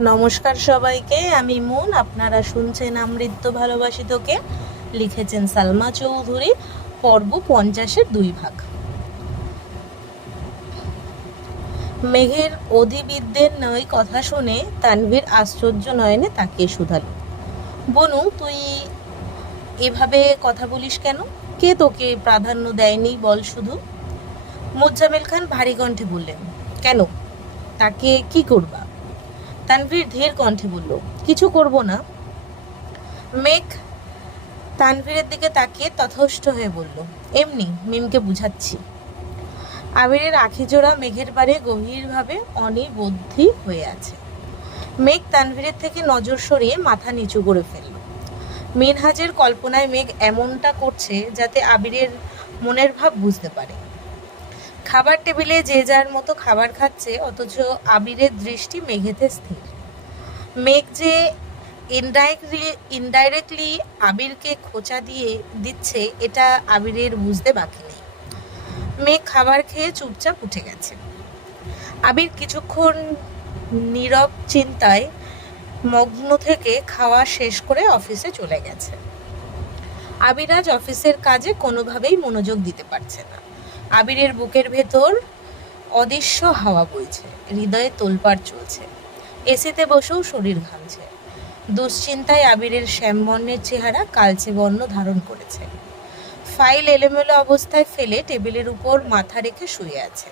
নমস্কার সবাইকে, আমি মুন আপনারা শুনছেন আমৃত্য ভালোবাসি তোকে লিখেছেন সালমা চৌধুরী, পর্ব পঞ্চাশের দুই ভাগ। মেঘের অধিবিদ্যের নয় কথা শুনে তানভীর আশ্চর্য নয়নে তাকিয়ে শুধালো। বনু, তুই এভাবে কথা বলিস কেন? কে তোকে প্রাধান্য দেয়নি বল শুধু? মোজ্জামেল খান ভারী কণ্ঠে বললেন, কেন? তাকে কি করবা? তানভীর ধীর কণ্ঠে বলল, কিছু করব না। মেঘ তানভীরের দিকে তাকিয়ে তথস্থ হয়ে বলল, এমনি, মিমকে বুঝাচ্ছি। আবিরের আখি জোড়া মেঘের পারে গভীরভাবে অনিবদ্ধি হয়ে আছে। মেঘ তানভীরের থেকে নজর সরিয়ে মাথা নিচু করে ফেলল। মিনহাজের কল্পনায় মেঘ এমনটা করছে যাতে আবিরের মনের ভাব বুঝতে পারে। খাবার টেবিলে যে যার মতো খাবার খাচ্ছে, অথচ আবিরের দৃষ্টি মেঘেতে স্থির। মেঘ যে ইনডাইরেক্টলি ইনডাইরেক্টলি আবিরকে খোঁচা দিয়ে দিচ্ছে, এটা আবিরের বুঝতে বাকি নেই। মেঘ খাবার খেয়ে চুপচাপ উঠে গেছে। আবির কিছুক্ষণ নীরব চিন্তায় মগ্ন থেকে খাওয়া শেষ করে অফিসে চলে গেছে। আবির আজ অফিসের কাজে কোনোভাবেই মনোযোগ দিতে পারছে না। আবিরের বুকের ভেতর অদৃশ্য হাওয়া বইছে, হৃদয়ে তোলপাড় চলছে। এসিতে বসেও শরীর ঘামছে। দুশ্চিন্তায় আবিরের শ্যামবর্ণের চেহারা কালচে বর্ণ ধারণ করেছে। ফাইল এলোমেলো অবস্থায় ফেলে টেবিলের উপর মাথা রেখে শুয়ে আছে।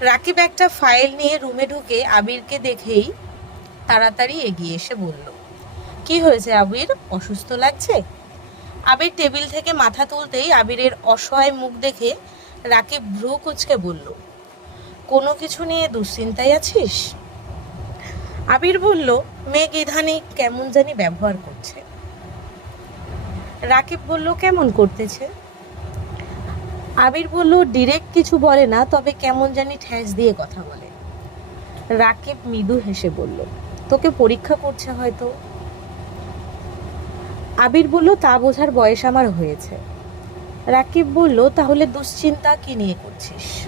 রাকিব একটা ফাইল নিয়ে রুমে ঢুকে আবিরকে দেখেই তাড়াতাড়ি এগিয়ে এসে বলল, কি হয়েছে আবির? অসুস্থ লাগছে? আবির টেবিল থেকে মাথা তুলতেই আবিরের অসহায় মুখ দেখে রাকিব ভ্রু কুচকে বলল, কোনো কিছু নিয়ে দুশ্চিন্তায় আছিস? আবির বলল, মেঘ ইধানি কেমন জানি ব্যবহার করছে। রাকিব বলল, কেমন করতেছে? আবির বলল, ডিরেক্ট কিছু বলে না, তবে কেমন জানি ঠেস দিয়ে কথা বলে। রাকিব মৃদু হেসে বলল, তোকে পরীক্ষা করছে হয়তো। আবির বলল, তা বোঝার বয়স আমার হয়েছে। রাকিব বলল, তাহলে দুশ্চিন্তা কি নিয়ে করছিস?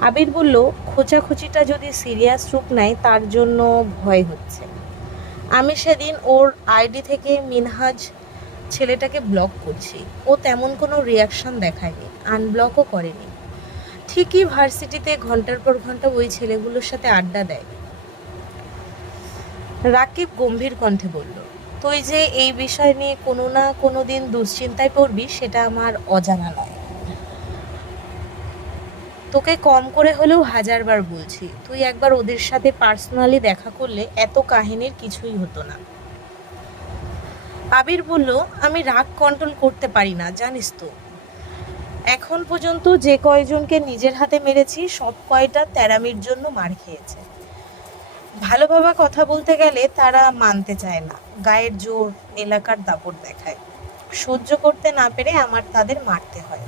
আবির বলল, খোঁচাখুচিটা যদি সিরিয়াস রূপ নেয়, তার জন্য ভয় হচ্ছে। আমি সেদিন ওর আইডি থেকে মিনহাজ ছেলেটাকে ব্লক করছি। ও তেমন কোনো রিয়াকশন দেখায়নি আনব্লকও করেনি। ঠিকই ভার্সিটিতে ঘণ্টার পর ঘণ্টা ওই ছেলেগুলোর সাথে আড্ডা দেয়। রাকিব গম্ভীর কণ্ঠে বলল তুই যে এই বিষয় নিয়ে কোনো না কোনো দিন দুশ্চিন্তায় পড়বি, সেটা আমার অজানা নয়। তোকে কম করে হলেও হাজারবার বলছি, তুই একবার ওদের সাথে পার্সোনালি দেখা করলে এত কাহিনীর কিছুই হতো না। আবির বলল, আমি রাগ কন্ট্রোল করতে পারি না, জানিস তো। এখন পর্যন্ত যে কয়জনকে নিজের হাতে মেরেছি, সব কয়টা তেরামির জন্য মার খেয়েছে। ভালোভাবে কথা বলতে গেলে তারা মানতে চায় না। গায়ের জোর, এলাকার দাপট দেখায়। সহ্য করতে না পেরে আমার তাদের মারতে হয়।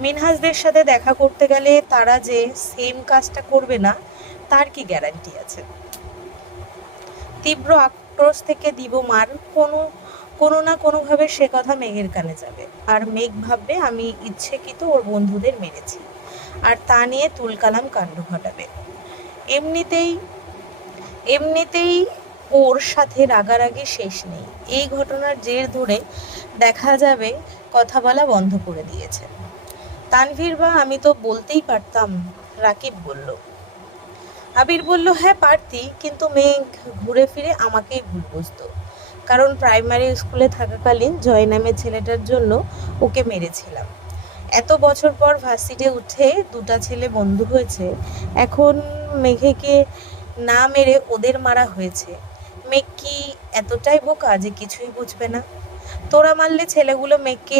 মিনহাজদের সাথে দেখা করতে গেলে তারা যে সেম কাজটা করবে না, তার কি গ্যারান্টি আছে? তীব্র আক্রোশ থেকে দিব মার কোনো কোনো না কোনোভাবে সে কথা মেঘের কানে যাবে। আর মেঘ ভাববে, আমি ইচ্ছেকৃত ওর বন্ধুদের মেরেছি। আর তা নিয়ে তুলকালাম কাণ্ড ঘটাবে। এমনিতেই এমনিতেই ওর সাথে রাগারাগি শেষ নেই। এই ঘটনার জের ধরে দেখা যাবে কথা বলা বন্ধ করে দিয়েছে তানভীর বা আমি তো বলতেই পারতাম, রাকিব বলল। আবির বলল হ্যাঁ পারতি, কিন্তু মেঘ ঘুরে ফিরে আমাকেই ভুল বুঝতো। কারণ প্রাইমারি স্কুলে থাকাকালীন জয় নামের ছেলেটার জন্য ওকে মেরেছিলাম। এত বছর পর ভার্সিটি উঠে দুটা ছেলে বন্ধু হয়েছে। এখন মেঘেকে না মেরে ওদের মারা হয়েছে। মেঘ কি এতটাই বোকা যে কিছুই বুঝবে না। তোরা মারলে ছেলেগুলো মেঘকে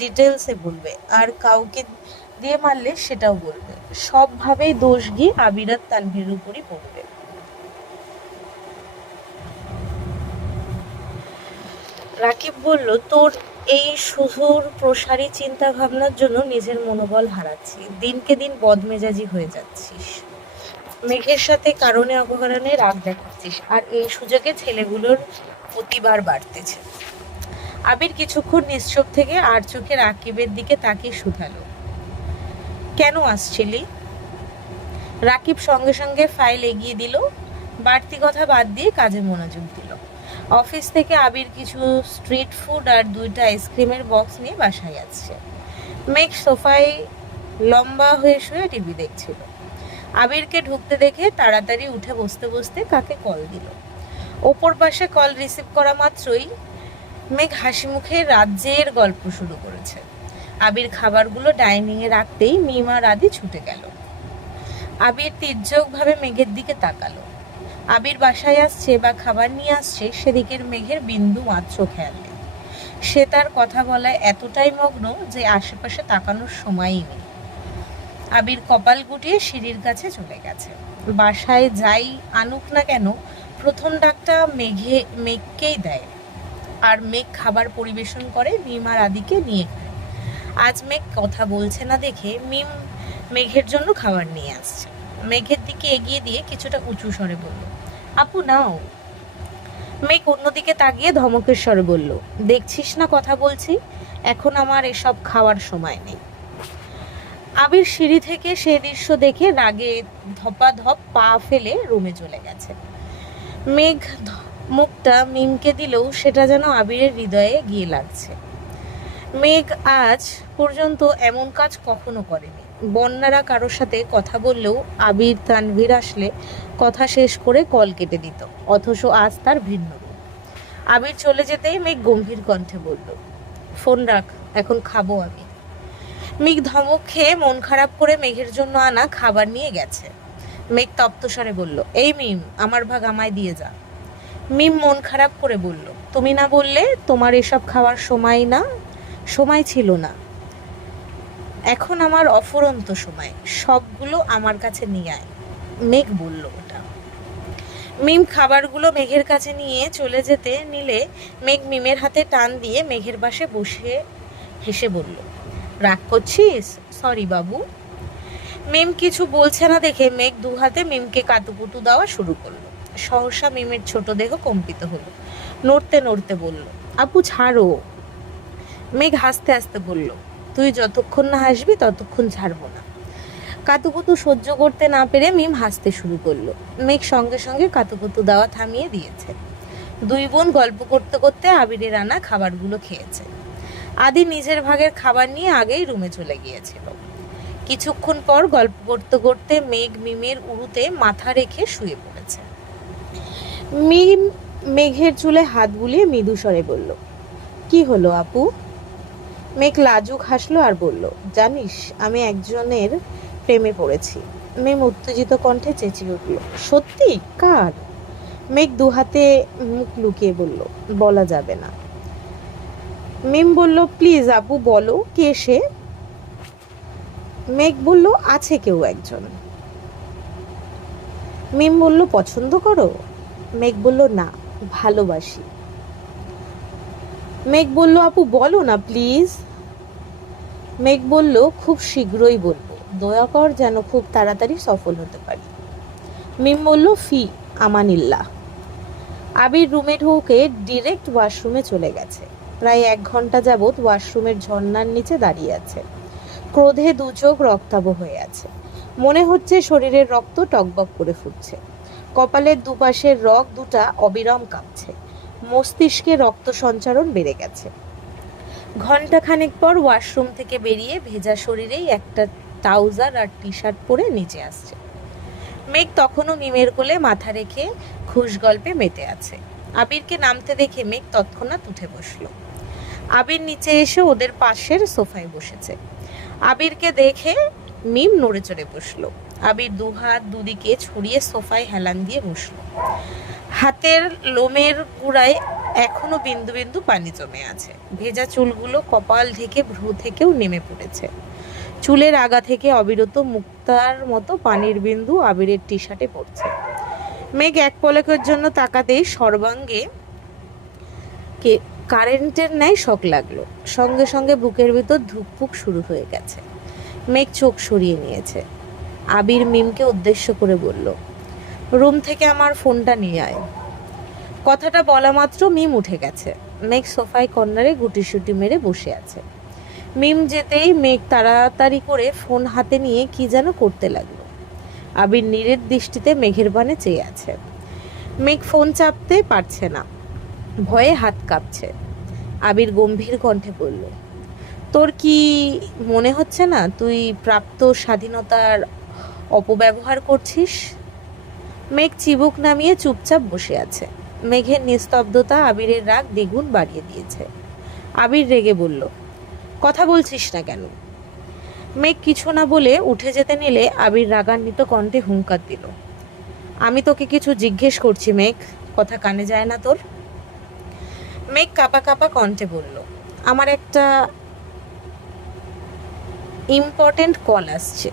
ডিটেলসে বলবে, আর কাউকে দিয়ে মারলে সেটাও বলবে। সবভাবেই দোষ গিয়ে আবিরাত তানভীর উপরই পড়বে। রাকিব বলল, তোর এই সুদূর প্রসারী চিন্তা ভাবনার জন্য নিজের মনোবল হারাচ্ছি। দিনকে দিন বদমেজাজি হয়ে যাচ্ছিস। মেঘের সাথে কারণে অপকারণে রাগ দেখাচ্ছিস। আর এই সুযোগে ছেলেগুলোর প্রতিবার বাড়তেছে। আবির কিছুক্ষণ নিশ্চুপ থেকে আর চোখে রাকিবের দিকে তাকিয়ে শুধালো। কেন আসছিলি? রাকিব সঙ্গে সঙ্গে ফাইল এগিয়ে দিল, বাড়তি কথা বাদ দিয়ে কাজে মনোযোগ দিল। অফিস থেকে আবির কিছু স্ট্রিট ফুড আর দুইটা আইসক্রিমের বক্স নিয়ে বাসায় আসছে। মেঘ সোফায় লম্বা হয়ে শুয়ে টিভি দেখছিল। আবিরকে ঢুকতে দেখে তাড়াতাড়ি উঠে বসতে বসতে কাকে কল দিল। ওপর পাশে কল রিসিভ করা মাত্রই মেঘ হাসি মুখে রাজ্যের গল্প শুরু করেছে। আবির খাবারগুলো ডাইনিংয়ে রাখতেই মিমা রাদি ছুটে গেল। আবির তির্যকভাবে মেঘের দিকে তাকালো। আবির বাসায় আসছে বা খাবার নিয়ে আসছে সেদিকের মেঘের বিন্দু মাত্র খেয়াল নেই। সে তার কথা বলায় এতটাই মগ্ন যে আশেপাশে তাকানোর সময়ই নেই। আবির কপাল গুটিয়ে সিঁড়ির কাছে চলে গেছে। বাসায় যাই আনুক না কেন, প্রথম ডাকটা মেঘে, মেঘকেই দেয়। আর মেঘ খাবার পরিবেশন করে মিম আর আদিকে নিয়ে আজ মেঘ কথা বলছে না দেখে মিম মেঘের জন্য খাবার নিয়ে আসছে। মেঘের দিকে এগিয়ে দিয়ে কিছুটা উঁচু স্বরে বলল, আপু, নাও। মেঘ অন্যদিকে তাকিয়ে ধমকের স্বরে বলল, দেখছিস না কথা বলছি? এখন আমার এসব খাওয়ার সময় নেই। আবির সিঁড়ি থেকে সে দৃশ্য দেখে রাগে ধপাধপ পা ফেলে রুমে চলে গেছে। মেঘ মুখটা মিমকে দিলেও সেটা যেন আবিরের হৃদয়ে গিয়ে লাগছে। মেঘ আজ পর্যন্ত এমন কাজ কখনো করেনি। বন্যারা কারোর সাথে কথা বললেও আবির তানভীর আসলে কথা শেষ করে কল কেটে দিত, অথচ আজ তার ভিন্ন আবির চলে যেতেই মেঘ গম্ভীর কণ্ঠে বলল, ফোন রাখ, এখন খাব আমি। মেঘ ধমক খেয়ে মন খারাপ করে মেঘের জন্য আনা খাবার নিয়ে গেছে। মেঘ তপ্তস্বরে বলল, এই মিম, আমার ভাগ আমায় দিয়ে যা। মিম মন খারাপ করে বলল, তুমি না বললে তোমার এসব খাওয়ার সময় না, সময় ছিল না। এখন আমার অফুরন্ত সময়, সবগুলো আমার কাছে নিয়ে আয়। মেঘ বলল ওটা। মিম খাবারগুলো মেঘের কাছে নিয়ে চলে যেতে নিলে মেঘ মিমের হাতে টান দিয়ে মেঘের পাশে বসে হেসে বলল রাগ করছিস? সরি বাবু। মিম কিছু বলছে না দেখে মেঘ দু হাতে মিমকে কাতুকুতু দেওয়া শুরু করল। সহসা মিমের ছোট দেহ কম্পিত হলো। নড়তে নড়তে বলল, আপু, ছাড়ো। মেঘ হাসতে হাসতে বলল, তুই যতক্ষণ না হাসবি ততক্ষণ ছাড়বো না। কাতুকুতু সহ্য করতে না পেরে মিম হাসতে শুরু করল। মেঘ সঙ্গে সঙ্গে কাতুকুতু দেওয়া থামিয়ে দিয়েছে। দুই বোন গল্প করতে করতে আবিরের আনা খাবারগুলো খেয়েছে। আদি নিজের ভাগের খাবার নিয়ে আগেই রুমে চলে গিয়েছিল। কিছুক্ষণ পর গল্প করতে করতে মেঘ মিমের উড়ুতে মাথা রেখে শুয়ে পড়েছে। মিম মেঘের চুলে হাত বুলিয়ে মৃদু স্বরে বলল, কি হলো আপু? মেঘ লাজুক হাসলো আর বলল, জানিস, আমি একজনের প্রেমে পড়েছি। মেম উত্তেজিত কণ্ঠে চেঁচিয়ে উঠল, সত্যি? কার? মেঘ দু হাতে মুখ লুকিয়ে বলল, বলা যাবে না। মিম বলল, প্লিজ আপু বলো, কে সে? মেঘ বলল, আছে কেউ একজন। মিম বলল, পছন্দ করো? মেঘ বলল, না, ভালোবাসি। মেঘ বলল আপু বলো না, প্লিজ। মেঘ বলল, খুব শীঘ্রই বলব, দয়া কর যেন খুব তাড়াতাড়ি সফল হতে পারি। মিম বলল, ফি আমানিল্লা আবির রুমে ঢুকে ডিরেক্ট ওয়াশরুমে চলে গেছে। প্রায় এক ঘণ্টা যাবৎ ওয়াশরুমের ঝর্ণার নিচে দাঁড়িয়ে আছে। ক্রোধে দু চোখ রক্তাভ হয়ে আছে। মনে হচ্ছে শরীরের রক্ত টকবক করে ফুটছে। কপালের দুপাশের রগ দুটা অবিরাম কাঁপছে। মস্তিষ্কে রক্ত সঞ্চারণ বেড়ে গেছে। ঘণ্টা খানেক পর ওয়াশরুম থেকে বেরিয়ে ভেজা শরীরেই একটা ট্রাউজার আর টি শার্ট পরে নিচে আসছে। মেঘ তখনও মিমের কোলে মাথা রেখে খুশ গল্পে মেতে আছে। আবিরকে নামতে দেখে মেঘ তৎক্ষণাৎ উঠে বসল। আবির নিচে এসে ওদের পাশের সোফায় বসেছে। আবিরকে দেখে মিম নড়ে চড়ে বসল। আবির দুহাত দুদিকে ছড়িয়ে সোফায় হেলান দিয়ে বসল। হাতের লোমের গুড়ায় এখনও বিন্দু বিন্দু পানি জমে আছে। ভেজা চুলগুলো কপাল ঢেকে ভ্রু থেকেও নেমে পড়েছে। চুলের আগা থেকে অবিরত মুক্তার মতো পানির বিন্দু আবিরের টি শার্টে পড়ছে। মেঘ এক পলকের জন্য তাকাতেই সর্বাঙ্গে কে কারেন্টের ন্যায় শক লাগল। সঙ্গে সঙ্গে বুকের ভিতর ধুকপুক শুরু হয়ে গেছে। মেঘ চোখ সরিয়ে নিয়েছে। আবির মিমকে উদ্দেশ্য করে বলল, রুম থেকে আমার ফোনটা নিয়ে আয়। কথাটা বলা মাত্র মিম উঠে গেছে। মেঘ সোফায় কর্নারে গুটিসুটি মেরে বসে আছে। মিম যেতেই মেঘ তাড়াতাড়ি করে ফোন হাতে নিয়ে কি যেন করতে লাগল। আবির নীরের দৃষ্টিতে মেঘের পানে চেয়ে আছে। মেঘ ফোন চাপতে পারছে না। ভয়ে হাত কাঁপছে। আবির গম্ভীর কণ্ঠে বলল, তোর কি মনে হচ্ছে না তুই প্রাপ্ত স্বাধীনতার অপব্যবহার করছিস? মেঘ চিবুক নামিয়ে চুপচাপ বসে আছে। মেঘের নিস্তব্ধতা আবিরের রাগ দ্বিগুণ বাড়িয়ে দিয়েছে। আবির রেগে বলল, কথা বলছিস না কেন? মেঘ কিছু না বলে উঠে যেতে নিলে আবির রাগান্বিত কণ্ঠে হুঙ্কার দিল। আমি তোকে কিছু জিজ্ঞেস করছি, মেঘ। কথা কানে যায় না তোর? মেঘ কাপা কাপা কণ্ঠে বলল, আমার একটা ইম্পর্টেন্ট কল আসছে।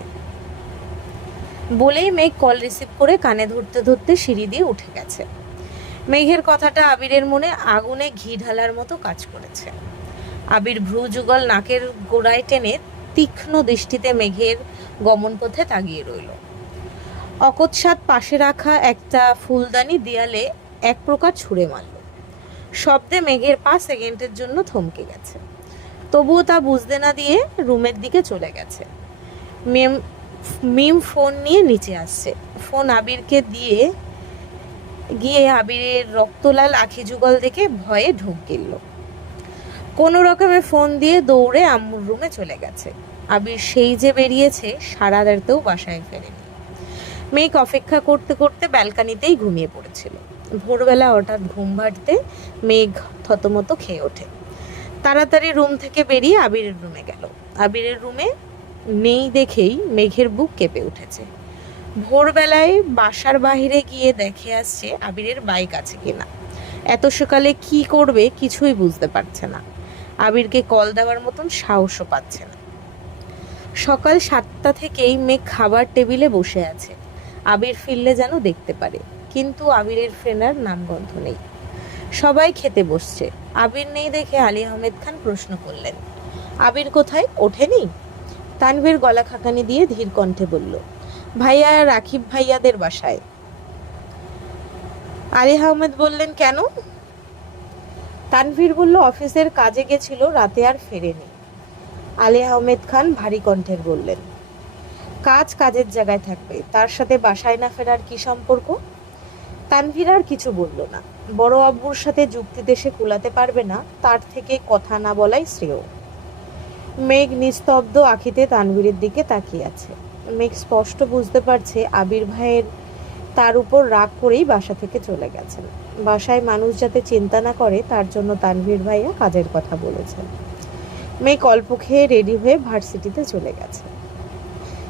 বলেই মেঘ কল রিসিভ করে কানে ধরতে ধরতে সিঁড়ি দিয়ে উঠে গেছে। মেঘের কথাটা আবিরের মনে আগুনে ঘি ঢালার মতো কাজ করেছে। আবির ভ্রু যুগল নাকের গোড়ায় টেনে তীক্ষ্ণ দৃষ্টিতে মেঘের গমন পথে তাগিয়ে রইল। অকৎসাৎ পাশে রাখা একটা ফুলদানি দেয়ালে এক প্রকার ছুঁড়ে মারল। শব্দে মেঘের পা সেকেন্ডের জন্য থমকে গেছে। তবুও তা বুঝতে না দিয়ে রুমের দিকে চলে গেছে। মেম, মিম ফোন নিয়ে নিচে আসছে। ফোন আবিরকে দিয়ে, গিয়ে আবিরের রক্তলাল আখি যুগল দেখে ভয়ে ঢুক গেল। কোনো রকমে ফোন দিয়ে দৌড়ে আম্মুর রুমে চলে গেছে। আবির সেই যে বেরিয়েছে, সারা রাতেও বাসায় ফেরেনি। মেঘ অপেক্ষা করতে করতে ব্যালকানিতেই ঘুমিয়ে পড়েছিল। ভোরবেলা হঠাৎ ঘুম ভাটতে মেঘ থতমত খেয়ে ওঠে। তাড়াতাড়ি রুম থেকে বেরিয়ে আবিরের রুমে গেল। আবিরের রুমে নেই দেখেই মেঘের বুক কেঁপে উঠেছে। ভোরবেলায় বাসার বাইরে গিয়ে দেখে আসছে আবিরের বাইক আছে কিনা। এত সকালে কি করবে কিছুই বুঝতে পারছে না। আবিরকে কল দেওয়ার মতন সাহসও পাচ্ছে না। সকাল সাতটা থেকেই মেঘ খাবার টেবিলে বসে আছে। আবির ফিরলে যেন দেখতে পারে, কিন্তু আবিরের ফ্রেনার নামগন্ধ নেই। সবাই খেতে বসছে। আবির নেই দেখে আলী আহমেদ খান প্রশ্ন করলেন, আবির কোথায়? ওঠেনি? তানভীর গলা খাকানি দিয়ে ধীর কণ্ঠে বলল, ভাইয়া, রাকিব ভাইয়াদের বাসায়। আলী আহমেদ বললেন, কেন? তানভীর বলল, অফিসের কাজে গেছিল, রাতে আর ফেরেনি। আলে আহমেদ খান ভারী কণ্ঠের বললেন, কাজ কাজের জায়গায় থাকবে, তার সাথে বাসায় না ফেরার কি সম্পর্ক? তানভীর আর কিছু বলল না। বড় আব্বুর সাথে যুক্তিতে সে কুলাতে পারবে না, তার থেকে কথা না বলাই শ্রেয়। মেঘ নিস্তব্ধ আখিতে তানভীরের দিকে তাকিয়ে আছে। মেঘ স্পষ্ট বুঝতে পারছে আবির ভাইয়ের তার উপর রাগ করেই বাসা থেকে চলে গেছেন। বাসায় মানুষ যাতে চিন্তা না করে, তার জন্য তানভীর ভাইয়া কাজের কথা বলেছেন। মেঘ অল্প খেয়ে রেডি হয়ে ভার্সিটিতে চলে গেছে।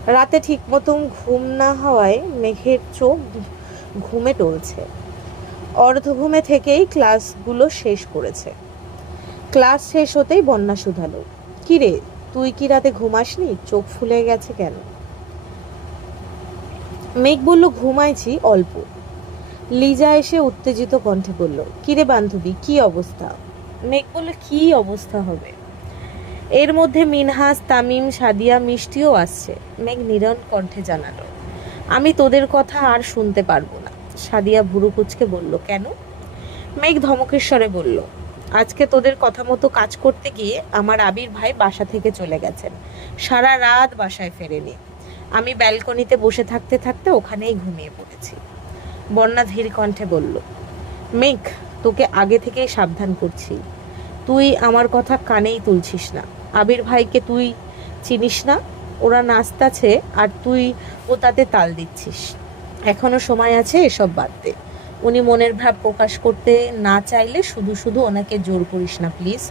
রাতে ঠিক মতন ঘুম না হওয়ায় মেঘের চোখ ঘুমে টলছে। অর্ধঘুমে থেকেই ক্লাসগুলো শেষ করেছে। ক্লাস শেষ হতেই বন্যা শুধালো। কিরে তুই কি রাতে ঘুমাসনি? চোখ ফুলে গেছে কেন? মেঘ বলল, ঘুমাইছি অল্প। লিজা এসে উত্তেজিত কণ্ঠে বলল, কিরে বান্ধবী, কি অবস্থা? মেঘ বলল, কি অবস্থা হবে? এর মধ্যে মিনহাস, তামিম, সাদিয়া মিষ্টিও আসছে। মেঘ নিরন কণ্ঠে জানালো, আমি তোদের কথা আর শুনতে পারব না। সাদিয়া ভুরু কুচকে বলল, কেন? মেঘ ধমকেশ্বরে বলল, আজকে তোদের কথা মতো কাজ করতে গিয়ে আমার আবির ভাই বাসা থেকে চলে গেছেন। সারা রাত বাসায় ফেরেনি। আমি ব্যালকনিতে বসে থাকতে থাকতে ওখানেই ঘুমিয়ে পড়েছি। বন্যা ধীর কণ্ঠে বলল, মেঘ, তোকে আগে থেকেই সাবধান করছি। তুই আমার কথা কানেই তুলছিস না। আবির ভাইকে তুই চিনিস না, ওরা নাচতাছে আর তুই ও তাতে তাল দিচ্ছিস। এখনও সময় আছে এসব বাদ দে উনি মনের ভাব প্রকাশ করতে না চাইলে শুধু শুধু ওনাকে জোর করিস না, প্লিজ।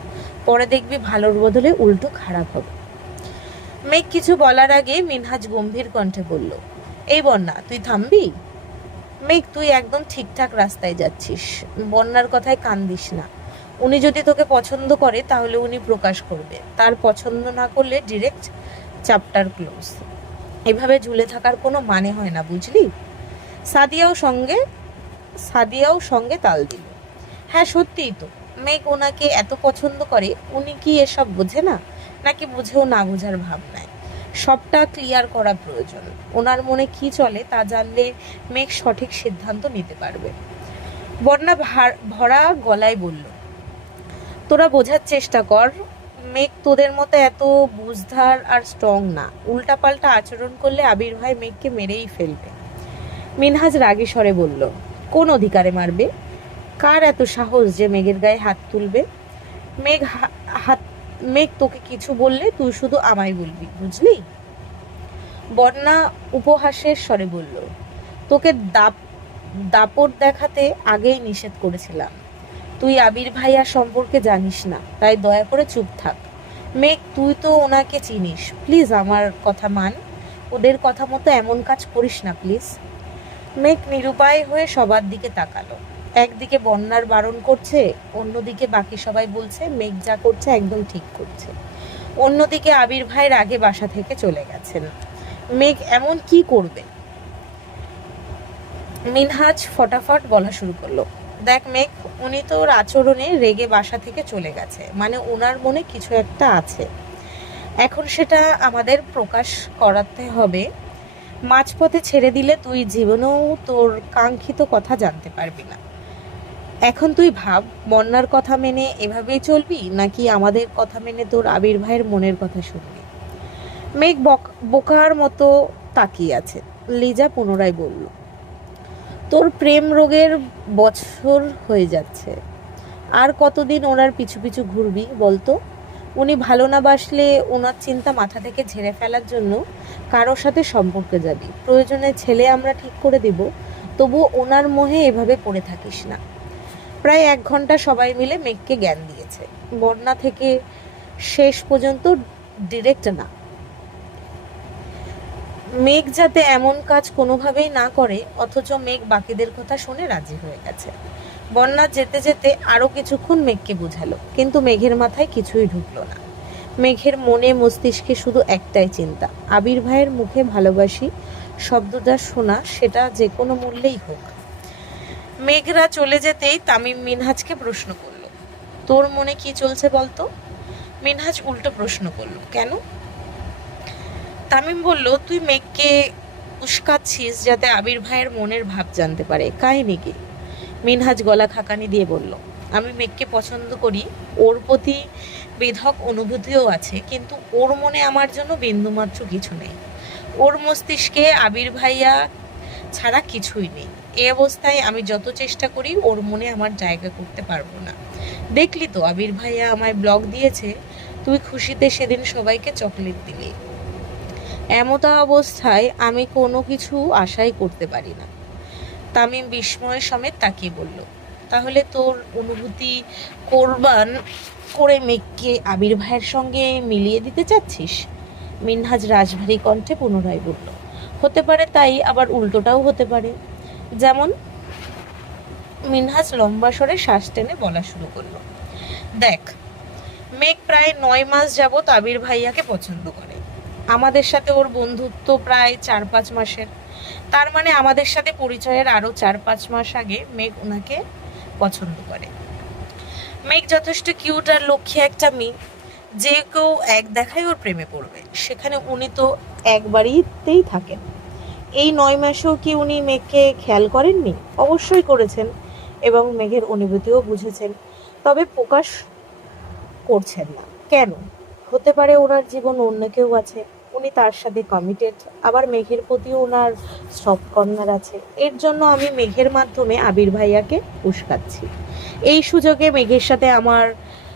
পরে দেখবি ভালোর বদলে উল্টো খারাপ হবে। মেঘ কিছু বলার আগে মিনহাজ গম্ভীর কণ্ঠে বলল, এই বন্যা, তুই থামবি? মেঘ, তুই একদম ঠিকঠাক রাস্তায় যাচ্ছিস। বন্যার কথায় কান্দিস না। উনি যদি তোকে পছন্দ করে, তাহলে উনি প্রকাশ করবে। তার পছন্দ না করলে ডিরেক্ট চ্যাপ্টার ক্লোজ এভাবে ঝুলে থাকার কোনো মানে হয় না, বুঝলি? সাদিয়াও সঙ্গে সাদিয়াও সঙ্গে তাল দিল। হ্যাঁ সত্যিই তো। মেঘ ওনাকে এত পছন্দ করে, উনি কি এসব বোঝে না? নাকি বুঝেও না বোঝার ভাব নেয় সবটা ক্লিয়ার করা প্রয়োজন। ওনার মনে কি চলে তা জানলে মেঘ সঠিক সিদ্ধান্ত নিতে পারবে। বন্যা ভার- গলায় বলল, তোরা বোঝার চেষ্টা কর, মেঘ তোদের মতো এত বুঝধার আর স্ট্রং না। উল্টাপাল্টা আচরণ করলে আবির ভাই মেঘকে মেরেই ফেলবে। মিনহাজ রাগী স্বরে বলল, কোন অধিকারে মারবে? কার এত সাহস যে মেঘের গায়ে হাত তুলবে? মেঘ হাত মেঘ তোকে কিছু বললে তুই শুধু আমায় বলবি, বুঝলি? বন্যা উপহাসের স্বরে বলল, তোকে দাপ, দাপট দেখাতে আগেই নিষেধ করেছিলাম। তুই আবির ভাইয়া সম্পর্কে জানিস না, তাই দয়া করে চুপ থাক। মেঘ, তুই তো ওনাকে চিনিস, প্লিজ আমার কথা মান। ওদের কথা মতো এমন কাজ করিস না, প্লিজ। মেঘ নিরুপায় হয়ে সবার দিকে তাকালো। একদিকে বন্যার বারণ করছে, অন্যদিকে বাকি সবাই বলছে, মেঘ যা করছে একদম ঠিক করছে। অন্যদিকে আবির ভাইয়ের আগে বাসা থেকে চলে গেছেন। মেঘ এমন কি করবে? মিনহাজ ফটাফট বলা শুরু করল। দেখ মেঘ, উনি তো ওর আচরণে রেগে বাসা থেকে চলে গেছে মানে ওনার মনে কিছু একটা আছে। এখন সেটা আমাদের প্রকাশ করাতে হবে। মাঝপথে ছেড়ে দিলে তুই জীবনেও তোর কাঙ্ক্ষিত কথা জানতে পারবি না। এখন তুই ভাব, বন্যার কথা মেনে এভাবেই চলবি নাকি আমাদের কথা মেনে তোর আবির ভাইয়ের মনের কথা শুনবি? মেঘ বক- বোকার মতো তাকিয়ে আছে। লিজা পুনরায় বলল, তোর প্রেম রোগের বছর হয়ে যাচ্ছে। আর কতদিন ওনার পিছু পিছু ঘুরবি বলতো? উনি ভালো না বাসলে ওনার চিন্তা মাথা থেকে ঝেড়ে ফেলার জন্য কারোর সাথে সম্পর্কে যাবি। প্রয়োজনে ছেলে আমরা ঠিক করে দিব তবু ওনার মোহে এভাবে পড়ে থাকিস না। প্রায় এক ঘণ্টা সবাই মিলে মেঘকে জ্ঞান দিয়েছে। বন্যা থেকে শেষ পর্যন্ত ডিরেক্ট না। মেঘ যাতে এমন কাজ কোনোভাবেই না করে, অথচ মেঘ বাকিদের কথা শুনে রাজি হয়ে গেছে। বন্যা যেতে যেতে আরও কিছুক্ষণ মেঘকে বোঝালো, কিন্তু মেঘের মাথায় কিছুই ঢুকলো না। মেঘের মনে মস্তিষ্কে শুধু একটাই চিন্তা, আবির ভাইয়ের মুখে ভালোবাসি, শব্দটা শোনা সেটা যে কোনো মূল্যেই হোক। মেঘরা চলে যেতেই তামিম মিনহাজকে প্রশ্ন করল। তোর মনে কি চলছে বলতো? মিনহাজ উল্টো প্রশ্ন করল, কেন? তামিম বলল, তুই মেঘকে উস্কাচ্ছিস যাতে আবির ভাইয়ের মনের ভাব জানতে পারে, কাহিনী কি? মিনহাজ গলা খাকানি দিয়ে বলল, আমি মেঘকে পছন্দ করি, ওর প্রতি বেধক অনুভূতিও আছে, কিন্তু ওর মনে আমার জন্য বিন্দুমাত্র কিছু নেই। ওর মস্তিষ্কে আবির ভাইয়া ছাড়া কিছুই নেই। এই অবস্থায় আমি যত চেষ্টা করি, ওর মনে আমার জায়গা করতে পারব না। দেখলি তো, আবির ভাইয়া আমায় ব্লগ দিয়েছে, তুই খুশিতে সেদিন সবাইকে চকলেট দিলি। এমতা অবস্থায় আমি কোনো কিছু আশাই করতে পারি না। তামিম বিস্ময় সমেত তাকিয়ে বলল, তাহলে তোর অনুভূতি কোরবান করে মেঘকে আবির ভাইয়ের সঙ্গে মিলিয়ে দিতে চাচ্ছিস? মিনহাজ রাজভারী কণ্ঠে পুনরায় বলল, হতে পারে তাই, আবার উল্টোটাও হতে পারে। যেমন মিনহাজ লম্বা স্বরে শ্বাস টেনে বলা শুরু করল। দেখ, মেঘ প্রায় নয় মাস যাবৎ আবির ভাইয়াকে পছন্দ করে। আমাদের সাথে ওর বন্ধুত্ব প্রায় চার পাঁচ মাসের। তার মানে আমাদের সাথে পরিচয়ের আরও চার পাঁচ মাস আগে মেঘ ওনাকে পছন্দ করে। মেঘ যথেষ্ট কিউট আর লক্ষ্মী একটা মেয়ে। যে কেউ এক দেখায় ওর প্রেমে পড়বে। সেখানে উনি তো একবারইতেই থাকেন। এই নয় মাসেও কি উনি মেঘকে খেয়াল করেননি? অবশ্যই করেছেন এবং মেঘের অনুভূতিও বুঝেছেন। তবে প্রকাশ করছেন না। কেন? হতে পারে ওনার জীবন অন্য কেউ আছে, উনি তার সাথে কমিটেড আবার মেঘের প্রতিও ওনার সফট কর্নার আছে। এর জন্য আমি মেঘের মাধ্যমে আবির ভাইয়াকে উস্কাচ্ছি। এই সুযোগে মেঘের সাথে আমার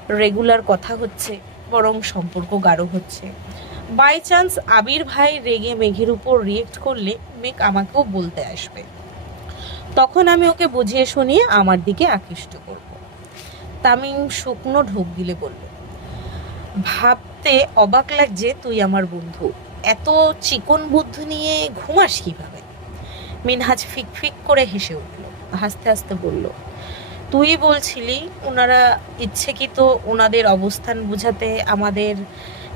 রেগুলার কথা হচ্ছে, বরং সম্পর্ক গাঢ় হচ্ছে। বাই চান্স আবির ভাই রেগে মেঘের উপর রিয়েক্ট করলে মেঘ আমাকেও বলতে আসবে। তখন আমি ওকে বুঝিয়ে শুনিয়ে আমার দিকে আকৃষ্ট করব। তামিম শুকনো ঢোক গিলে বলল, ভাবতে অবাক লাগছে তুই আমার বন্ধু। এত চিকন বুদ্ধ নিয়ে ঘুমাস কীভাবে? মিনহাজ ফিক করে হেসে উঠল, হাসতে হাসতে বলল, তুই বলছিলি ওনারা ইচ্ছেকৃত ওনাদের অবস্থান বুঝাতে আমাদের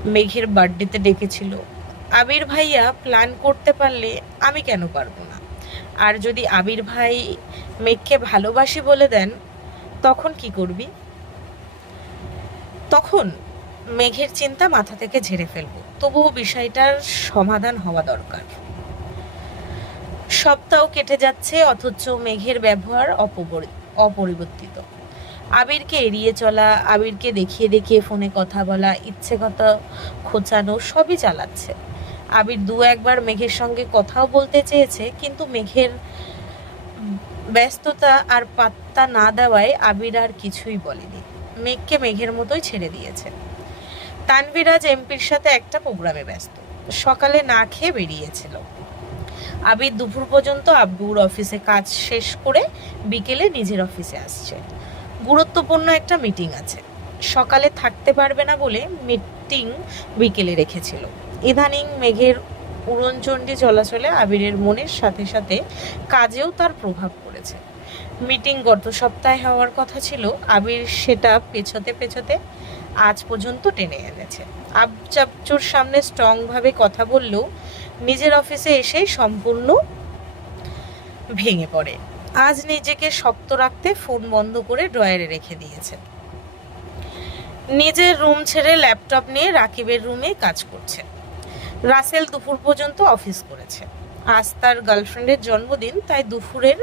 মেঘের বার্থডেতে ডেকেছিল। আবির ভাইয়া প্ল্যান করতে পারলে আমি কেন পারব না? আর যদি আবির ভাই মেঘকে ভালোবাসি বলে দেন, তখন কি করবি? তখন মেঘের চিন্তা মাথা থেকে ঝেড়ে ফেলব। তবুও বিষয়টার সমাধান হওয়া দরকার। সপ্তাহ কেটে যাচ্ছে, অথচ মেঘের ব্যবহার অপরিবর্তিত। আবিরকে এড়িয়ে চলা, আবিরকে দেখিয়ে দেখিয়ে ফোনে কথা বলা, ইচ্ছে কথা খোঁচানো সবই চালাচ্ছে। আবির দু একবার মেঘের সঙ্গে কথাও বলতে চেয়েছে, কিন্তু মেঘের ব্যস্ততা আর পাত্তা না দেওয়ায় আবির আর কিছুই বলেনি। মেঘকে মেঘের মতোই ছেড়ে দিয়েছে। তানবিরাজ এমপির সাথে একটা প্রোগ্রামে ব্যস্ত। সকালে না খেয়ে বেরিয়েছিল। আবির দুপুর পর্যন্ত আব্বুর অফিসে কাজ শেষ করে বিকেলে নিজের অফিসে আসছে। গুরুত্বপূর্ণ একটা মিটিং আছে। সকালে থাকতে পারবে না বলে মিটিং বিকেলে রেখেছিল। ইদানিং মেঘের উড়নচণ্ডী চলাচলে আবিরের মনের সাথে সাথে কাজেও তার প্রভাব পড়েছে। মিটিং গত সপ্তাহে হওয়ার কথা ছিল, আবির সেটা পেছতে পেছোতে আজ পর্যন্ত টেনে এনেছে। আব চাপচুর সামনে স্ট্রংভাবে কথা বললেও নিজের অফিসে এসেই সম্পূর্ণ ভেঙে পড়ে। আজ নিজেকে শক্ত রাখতে ফোন বন্ধ করে ড্রয়ারে রেখে দিয়েছে। নিজের রুম ছেড়ে ল্যাপটপ নিয়ে রাকিবের রুমে কাজ করছে। রাসেল দুপুর পর্যন্ত অফিস করেছে। আজ তার গার্লফ্রেন্ডের জন্মদিন, তাই দুপুরের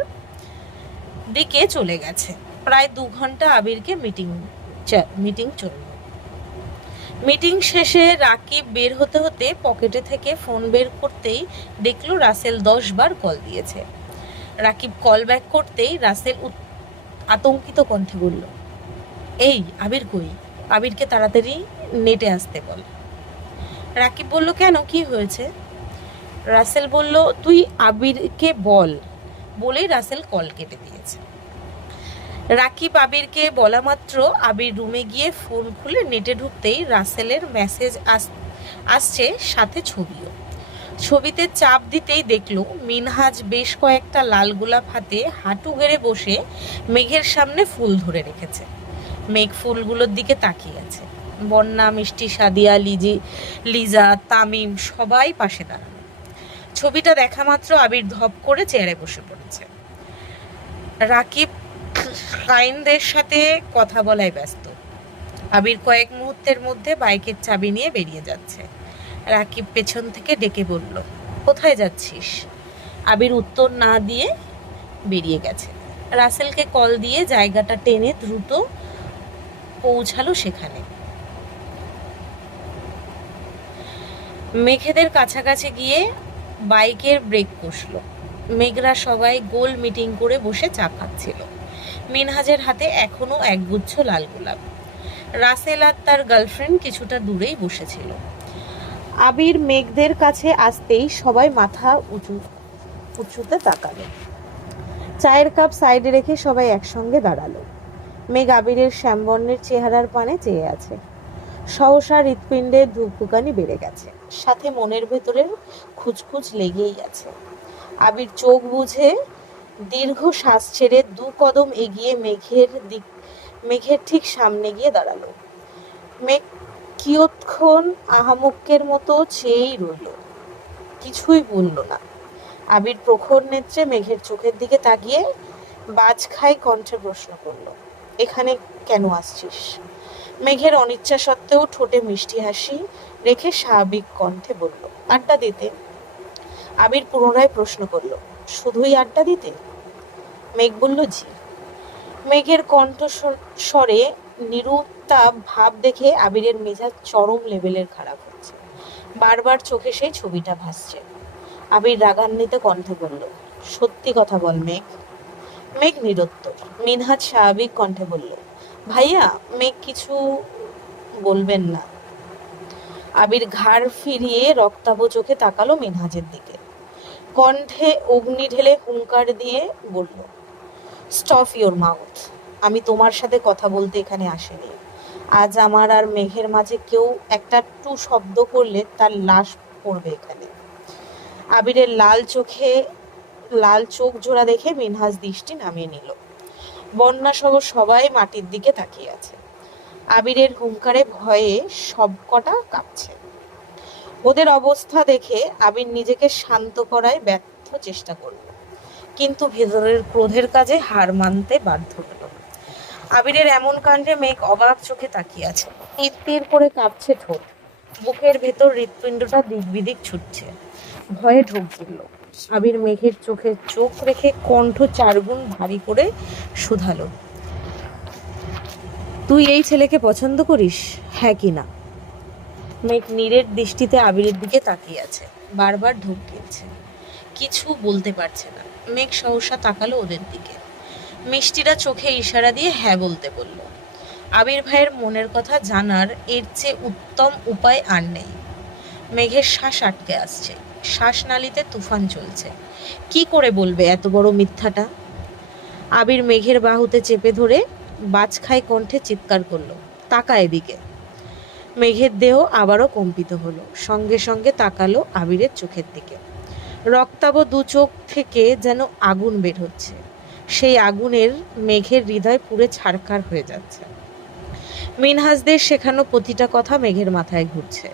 দিকে চলে গেছে। প্রায় দু ঘণ্টা আবিরকে মিটিং মিটিং চলল। মিটিং শেষে রাকিব বের হতে হতে পকেটে থেকে ফোন বের করতেই দেখল রাসেল দশ বার কল দিয়েছে। রাকিব কল ব্যাক করতেই রাসেল আতঙ্কিত কণ্ঠে বলল, এই, আবির কই? আবিরকে তাড়াতাড়ি নেটে আসতে বল। রাকিব বলল, কেন? কি হয়েছে? রাসেল বলল, তুই আবিরকে বল। বলেই রাসেল কল কেটে দিয়েছে। রাকিব আবিরকে বলা মাত্র আবির রুমে গিয়ে ফোন খুলে নেটে ঢুকতেই রাসেলের মেসেজ আস আসছে সাথে ছবিও। ছবিতে চাপ দিতেই দেখল মিনহাজ বেশ কয়েকটা লাল গোলাপ হাতে হাঁটু গেড়ে বসে মেঘের সামনে ফুল ধরে রেখেছে। মেঘ ফুলগুলোর দিকে তাকিয়ে আছে। বন্যা, মিষ্টি সাদিয়া, লিজি, লিজা, তামিম সবাই পাশে দাঁড়ানো ছবিটা দেখা মাত্র আবির ধপ করে চেয়ারে বসে পড়েছে। রাকিব কাইনদের সাথে কথা বলায় ব্যস্ত। আবির কয়েক মুহূর্তের মধ্যে বাইকের চাবি নিয়ে বেরিয়ে যাচ্ছে। রাকিব পেছন থেকে ডেকে বলল, কোথায় যাচ্ছিস? আবির উত্তর না দিয়ে বেরিয়ে গেছে। রাসেলকে কল দিয়ে জায়গাটা টেনে দ্রুত পৌঁছালো সেখানে। মেঘেদের কাছাকাছি গিয়ে বাইকের ব্রেক কষলো। মেঘরা সবাই গোল মিটিং করে বসে চা খাচ্ছিল। মিনহাজের হাতে এখনও একগুচ্ছ লাল গোলাপ। রাসেল আর তার গার্লফ্রেন্ড কিছুটা দূরেই বসেছিল। আবির মেঘদের কাছে আসতেই সবাই মাথা উঁচু, উঁচুতে তাকালো। চায়ের কাপ সাইডে রেখে সবাই একসঙ্গে দাঁড়াল। মেঘ আবিরের শ্যামবর্ণের চেহারার পানে চেয়ে আছে। সহসা হৃৎপিণ্ডের ধূপকুকানি বেড়ে গেছে। সাথে মনের ভেতরের খুচখুচ লেগেই আছে। আবির চোখ বুঝে দীর্ঘ শ্বাস ছেড়ে দু কদম এগিয়ে মেঘের দিক মেঘের ঠিক সামনে গিয়ে দাঁড়াল। মেঘ কিয়ৎক্ষণ আহামুক্যের মতো চেয়েই রইল। কিছুই বলল না। আবির প্রখর নেত্রে মেঘের চোখের দিকে তাকিয়ে বাজ খাই কণ্ঠে প্রশ্ন করল, এখানে কেন আসছিস? মেঘের অনিচ্ছা সত্ত্বেও ঠোঁটে মিষ্টি হাসি রেখে স্বাভাবিক কণ্ঠে বলল, আড্ডা দিতে? আবির পুনরায় প্রশ্ন করল, শুধুই আড্ডা দিতে? মেঘ বলল, জি। মেঘের কণ্ঠ স্বরে নিরুত্তাপ ভাব দেখে আবিরের মেজাজ চরম লেভেলের খারাপ হচ্ছে। বারবার চোখে সেই ছবিটা ভাসছে। আবির রাগান্বিত কণ্ঠে বলল, সত্যি কথা বল, মেঘ। মেঘ নিরুত্তর, মিনহাজ স্বাভাবিক কণ্ঠে বলল, ভাইয়া, মেঘ কিছু বলবেন না। আবির ঘাড় ফিরিয়ে রক্তাভ চোখে তাকালো মিনহাজের দিকে। কণ্ঠে অগ্নি ঢেলে হুঙ্কার দিয়ে বলল, স্টপ ইওর মাউথ। আমি তোমার সাথে কথা বলতে এখানে আসিনি। আজ আমার আর মেঘের মাঝে কেউ একটা টু শব্দ করলে তার লাশ পড়বে এখানে। আবিরের লাল চোখে, লাল চোখ জোড়া দেখে মিনহাজ দৃষ্টি নামিয়ে নিল। বন্যা সহ সবাই মাটির দিকে তাকিয়ে আছে। আবিরের হুঙ্কারে ভয়ে সবকটা কাঁপছে। ওদের অবস্থা দেখে আবির নিজেকে শান্ত করায় ব্যর্থ চেষ্টা করল। কিন্তু ভেতরের ক্রোধের কাজে হার মানতে বাধ্য আবিরের এমন কাণ্ডে মেঘ অবাক চোখে তাকিয়ে আছে। তীর তীর করে কাঁপছে ঠোঁট। বুকের ভেতর হৃৎপিণ্ডটা দিক বিদিক ছুটছে। ভয়ে ঢোক গিলল আবির মেঘের চোখে চোখ রেখে কণ্ঠ চারগুণ ভারী করে শুধালো। তুই এই ছেলেকে পছন্দ করিস? হ্যাঁ কি না? মেঘ নীরের দৃষ্টিতে আবিরের দিকে তাকিয়ে আছে। বারবার ঢোক গিলছে। কিছু বলতে পারছে না। মেঘ সহসা তাকালো ওদের দিকে। মিষ্টিরা চোখে ইশারা দিয়ে হ্যাঁ বলতে বলল। আবির ভাইয়ের মনের কথা জানার এর চেয়ে উত্তম উপায় আর নেই। মেঘের শ্বাস আটকে আসছে। শ্বাসনালীতে তুফান চলছে। কি করে বলবে এত বড় মিথ্যাটা? আবির মেঘের বাহুতে চেপে ধরে বাজখাই কণ্ঠে চিৎকার করল তাকা এদিকে। মেঘের দেহ আবারও কম্পিত হলো, সঙ্গে সঙ্গে তাকালো আবিরের চোখের দিকে। রক্তাব দু চোখ থেকে যেন আগুন বের হচ্ছে। সেই আগুনের মেঘের হৃদয় পুড়ে ছাড়খার হয়ে যাচ্ছে। মিনহাজদের শেখানো প্রতিটা কথা মেঘের মাথায় ঘুরছে।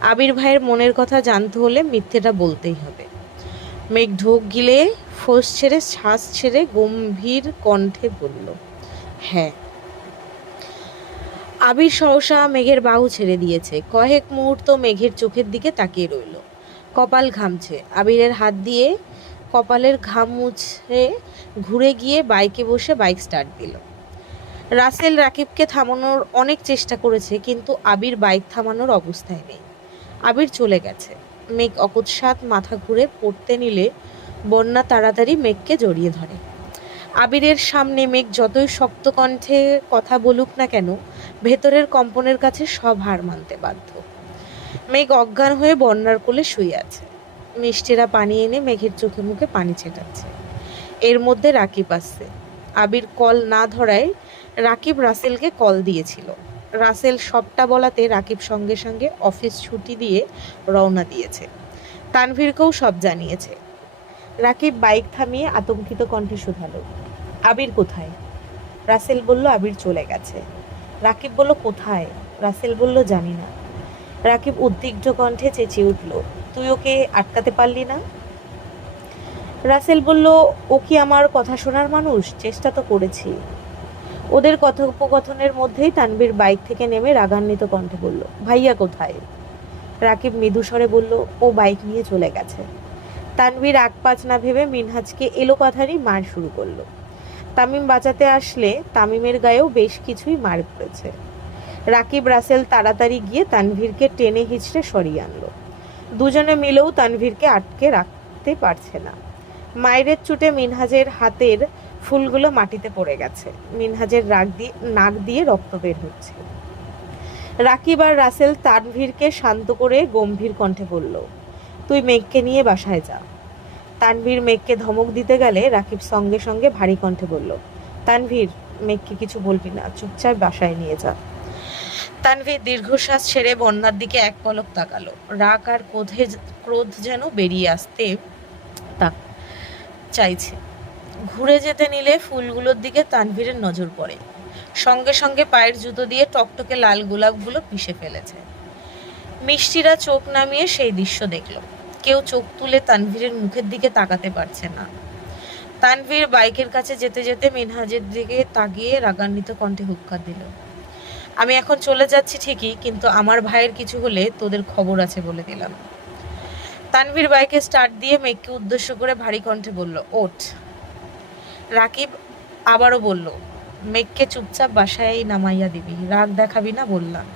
আবির ভাইয়ের মনের কথা জানতে হলে মিথ্যেটা বলতেই হবে। মেঘ ঢোক গিলে ফোঁস ছেড়ে শ্বাস ছেড়ে গম্ভীর কণ্ঠে বলল হ্যাঁ। আবির সহসা মেঘের বাহু ছেড়ে দিয়েছে। কয়েক মুহূর্ত মেঘের চোখের দিকে তাকিয়ে রইল। কপাল ঘামছে। আবিরের হাত দিয়ে কপালের ঘাম মুছে ঘুরে গিয়ে বাইকে বসে বাইক স্টার্ট দিল। রাসেল রাকিবকে থামানোর অনেক চেষ্টা করেছে, কিন্তু আবির বাইক থামানোর অবস্থায় নেই। আবির চলে গেছে। মেঘ অকস্মাৎ মাথা ঘুরে পড়তে নিলে বন্যা তাড়াতাড়ি মেঘকে জড়িয়ে ধরে। আবিরের সামনে মেঘ যতই শক্ত কণ্ঠে কথা বলুক না কেন, ভেতরের কম্পনের কাছে সব হার মানতে বাধ্য। মেঘ অজ্ঞান হয়ে বন্যার কোলে শুয়ে আছে। মিষ্টিরা পানি এনে মেঘের চোখে মুখে পানি ছেটাচ্ছে। এর মধ্যে রাকিব আসছে। আবির কল না ধরায় রাকিব রাসেলকে কল দিয়েছিল। রাসেল সবটা বলাতে রাকিব সঙ্গে সঙ্গে অফিস ছুটি দিয়ে রওনা দিয়েছে। তানভীরকেও সব জানিয়েছে। রাকিব বাইক থামিয়ে আতঙ্কিত কণ্ঠে শুধালো, আবির কোথায়? রাসেল বলল, আবির চলে গেছে। রাকিব বলল, কোথায়? রাসেল বলল, জানি না। রাকিব উদ্বিগ্ন কণ্ঠে চেঁচিয়ে উঠল, তুই ওকে আটকাতে পারলি না? রাসেল বলল, ও কি আমার কথা শোনার মানুষ? চেষ্টা তো করেছি। ওদের কথোপকথনের মধ্যেই তানবীর বাইক থেকে নেমে রাগান্বিত কণ্ঠে বলল, ভাইয়া কোথায়? রাকিব মৃদুস্বরে বলল, ও বাইক নিয়ে চলে গেছে। তানবীর আগ পাচ না ভেবে মিনহাজকে এলো কথারই মার শুরু করল। তামিম বাঁচাতে আসলে তামিমের গায়েও বেশ কিছুই মার পড়েছে। রাকিব, রাসেল তাড়াতাড়ি গিয়ে তানভীরকে টেনে হিচড়ে সরিয়ে আনলো। দুজনে মিলেও তানভীরকে আটকে রাখতে পারছে না। মায়ের চুটে মিনহাজের হাতের ফুলগুলো মাটিতে পড়ে গেছে। মিনহাজের রাগ দিয়ে, নাক দিয়ে রক্ত বের হচ্ছে। রাকিব আর রাসেল তানভীরকে শান্ত করে গম্ভীর কণ্ঠে বলল, তুই মেঘকে নিয়ে বাসায় যা। তানভীর মেঘকে ধমক দিতে গেলে রাকিব সঙ্গে সঙ্গে ভারী কণ্ঠে বলল, তানভীর, মেঘকে কিছু বলবি না, চুপচাপ বাসায় নিয়ে যা। তানভীর দীর্ঘশ্বাস ছেড়ে বন্যার দিকে এক পলক তাকালো। রাগ আর ক্রোধে, ক্রোধ যেন বেরিয়ে আসতে তাক চাইছে। ঘুরে যেতে নিলে ফুলগুলোর দিকে তানভীরের নজর পড়ে। সঙ্গে সঙ্গে পায়ের জুতো দিয়ে টকটকে লাল গোলাপগুলো পিষে ফেলেছে। মিষ্টিরা চোখ নামিয়ে সেই দৃশ্য দেখল। কেউ চোখ তুলে তানভীরের মুখের দিকে তাকাতে পারছে না। তানভীর বাইকের কাছে যেতে যেতে মিনহাজের দিকে তাকিয়ে রাগান্বিত কণ্ঠে হুক্কার দিল। আমি এখন চলে যাচ্ছি ঠিকই, কিন্তু আমার ভাইয়ের কিছু হলে তোদের খবর আছে বলে দিলাম। তানভীর বাইকে স্টার্ট দিয়ে মেঘকে উদ্দেশ্য করে ভারী কণ্ঠে বলল, ওঠ। রাকিব আবারও বলল, মেঘকে চুপচাপ বাসায় নামাইয়া দিবি, রাগ দেখাবি না বললাম।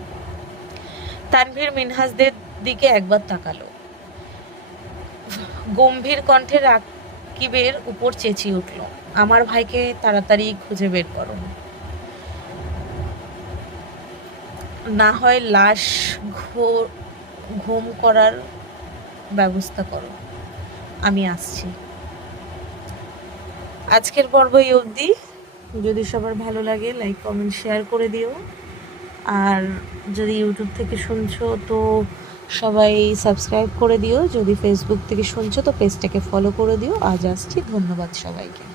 তানভীর মিনহাজদের দিকে একবার তাকালো। গম্ভীর কণ্ঠে রাকিবের উপর চেঁচিয়ে উঠল, আমার ভাইকে তাড়াতাড়ি খুঁজে বের করো। না হয় লাশ ঘুম করার ব্যবস্থা করো। আমি আসছি। আজকের পর্ব এই অবধি। যদি সবার ভালো লাগে লাইক কমেন্ট শেয়ার করে দিও। আর যদি ইউটিউব থেকে শুনছো, তো সবাই সাবস্ক্রাইব করে দিও। যদি ফেসবুক থেকে শুনছো, তো পেজটাকে ফলো করে দিও। আজ আসছি। ধন্যবাদ সবাইকে।